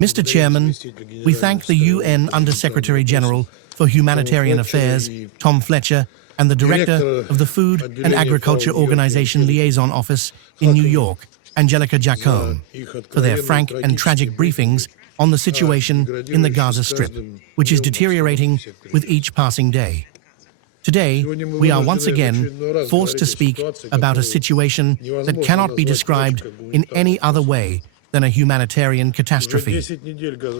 Mr. Chairman, we thank the UN Under-Secretary General for Humanitarian Affairs, Tom Fletcher, and the Director of the Food and Agriculture Organization Liaison Office in New York, Angelica Jacome, for their frank and tragic briefings on the situation in the Gaza Strip, which is deteriorating with each passing day. Today, we are once again forced to speak about a situation that cannot be described in any other way than a humanitarian catastrophe.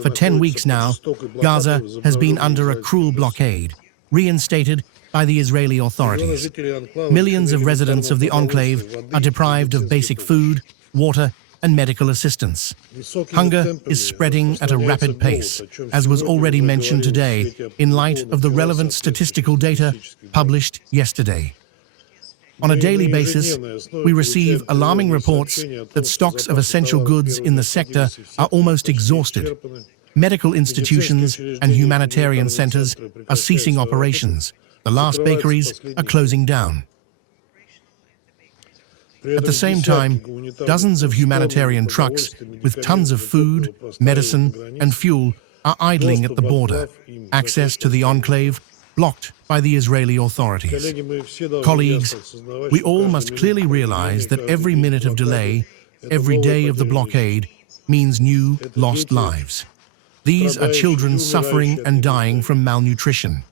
For 10 weeks now, Gaza has been under a cruel blockade, reinstated by the Israeli authorities. Millions of residents of the enclave are deprived of basic food, water, and medical assistance. Hunger is spreading at a rapid pace, as was already mentioned today, in light of the relevant statistical data published yesterday. On a daily basis, we receive alarming reports that stocks of essential goods in the sector are almost exhausted. Medical institutions and humanitarian centers are ceasing operations. The last bakeries are closing down. At the same time, dozens of humanitarian trucks with tons of food, medicine, and fuel are idling at the border, access to the enclave blocked by the Israeli authorities. Colleagues, we all must clearly realize that every minute of delay, every day of the blockade, means new lost lives. These are children suffering and dying from malnutrition.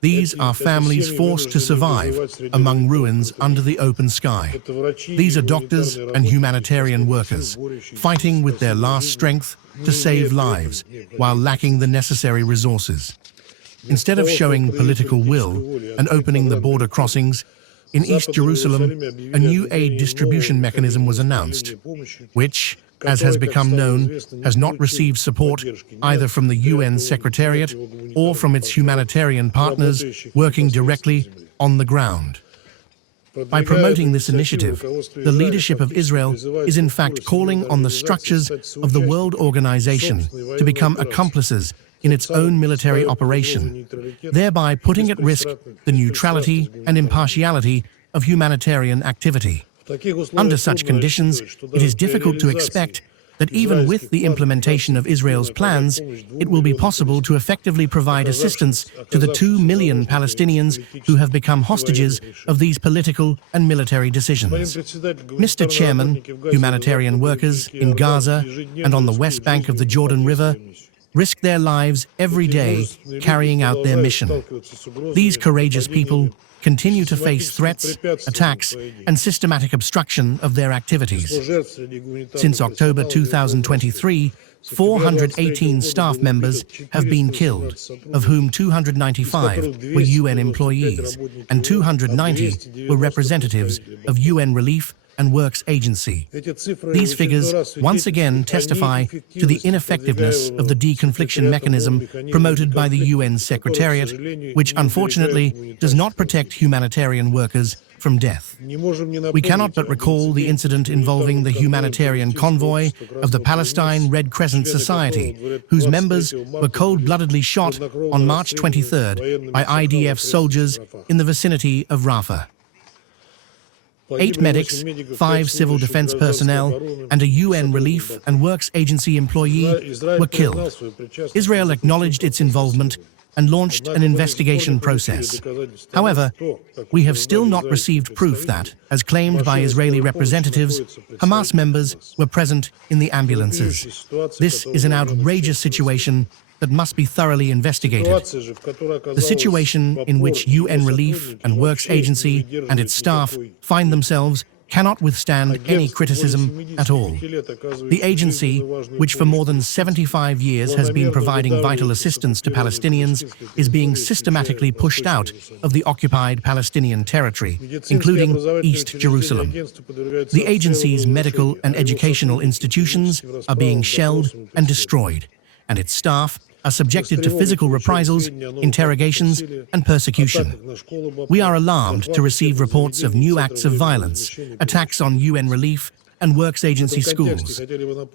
These are families forced to survive among ruins under the open sky. These are doctors and humanitarian workers, fighting with their last strength to save lives while lacking the necessary resources. Instead of showing political will and opening the border crossings, in East Jerusalem, a new aid distribution mechanism was announced, which, as has become known, has not received support either from the UN Secretariat or from its humanitarian partners working directly on the ground. By promoting this initiative, the leadership of Israel is in fact calling on the structures of the World Organization to become accomplices in its own military operation, thereby putting at risk the neutrality and impartiality of humanitarian activity. Under such conditions, it is difficult to expect that even with the implementation of Israel's plans, it will be possible to effectively provide assistance to the 2 million Palestinians who have become hostages of these political and military decisions. Mr. Chairman, humanitarian workers in Gaza and on the West Bank of the Jordan River risk their lives every day carrying out their mission. These courageous people continue to face threats, attacks, and systematic obstruction of their activities. Since October 2023, 418 staff members have been killed, of whom 295 were UN employees, and 290 were representatives of UN Relief and Works Agency. These figures once again testify to the ineffectiveness of the deconfliction mechanism promoted by the UN Secretariat, which unfortunately does not protect humanitarian workers from death. We cannot but recall the incident involving the humanitarian convoy of the Palestine Red Crescent Society, whose members were cold-bloodedly shot on March 23rd by IDF soldiers in the vicinity of Rafah. 8 medics, 5 civil defense personnel, and a UN Relief and Works Agency employee were killed. Israel acknowledged its involvement and launched an investigation process. However, we have still not received proof that, as claimed by Israeli representatives, Hamas members were present in the ambulances. This is an outrageous situation that must be thoroughly investigated. The situation in which UN Relief and Works Agency and its staff find themselves cannot withstand any criticism at all. The agency, which for more than 75 years has been providing vital assistance to Palestinians, is being systematically pushed out of the occupied Palestinian territory, including East Jerusalem. The agency's medical and educational institutions are being shelled and destroyed, and its staff are subjected to physical reprisals, interrogations, and persecution. We are alarmed to receive reports of new acts of violence, attacks on UN Relief and Works Agency schools.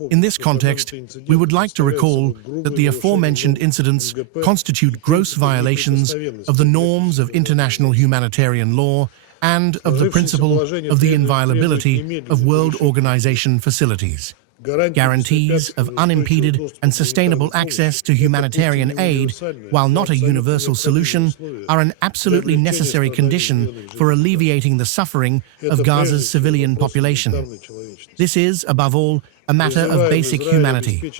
In this context, we would like to recall that the aforementioned incidents constitute gross violations of the norms of international humanitarian law and of the principle of the inviolability of World Organization facilities. Guarantees of unimpeded and sustainable access to humanitarian aid, while not a universal solution, are an absolutely necessary condition for alleviating the suffering of Gaza's civilian population. This is, above all, a matter of basic humanity.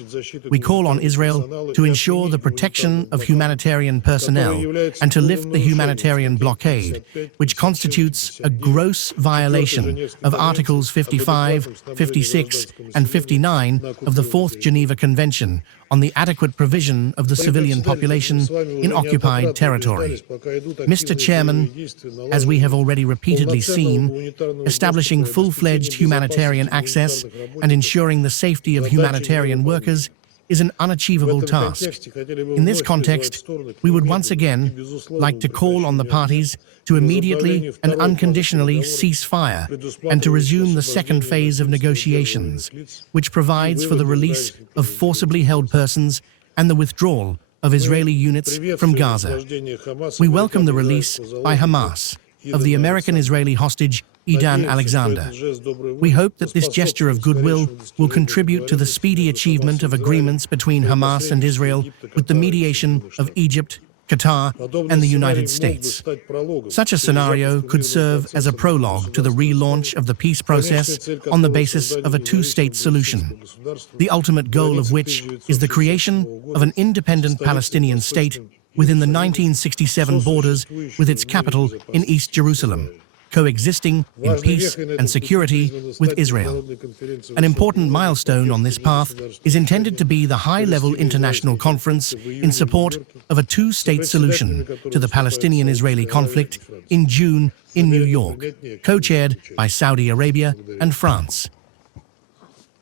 We call on Israel to ensure the protection of humanitarian personnel and to lift the humanitarian blockade, which constitutes a gross violation of Articles 55, 56, and 59 of the Fourth Geneva Convention on the adequate provision of the civilian population in occupied territory. Mr. Chairman, as we have already repeatedly seen, establishing full-fledged humanitarian access and ensuring the safety of humanitarian workers is an unachievable task. In this context, we would once again like to call on the parties to immediately and unconditionally cease fire and to resume the second phase of negotiations, which provides for the release of forcibly held persons and the withdrawal of Israeli units from Gaza. We welcome the release by Hamas of the American-Israeli hostage Idan Alexander. We hope that this gesture of goodwill will contribute to the speedy achievement of agreements between Hamas and Israel with the mediation of Egypt, Qatar, and the United States. Such a scenario could serve as a prologue to the relaunch of the peace process on the basis of a two-state solution, the ultimate goal of which is the creation of an independent Palestinian state within the 1967 borders with its capital in East Jerusalem, coexisting in peace and security with Israel. An important milestone on this path is intended to be the high-level international conference in support of a two-state solution to the Palestinian-Israeli conflict in June in New York, co-chaired by Saudi Arabia and France.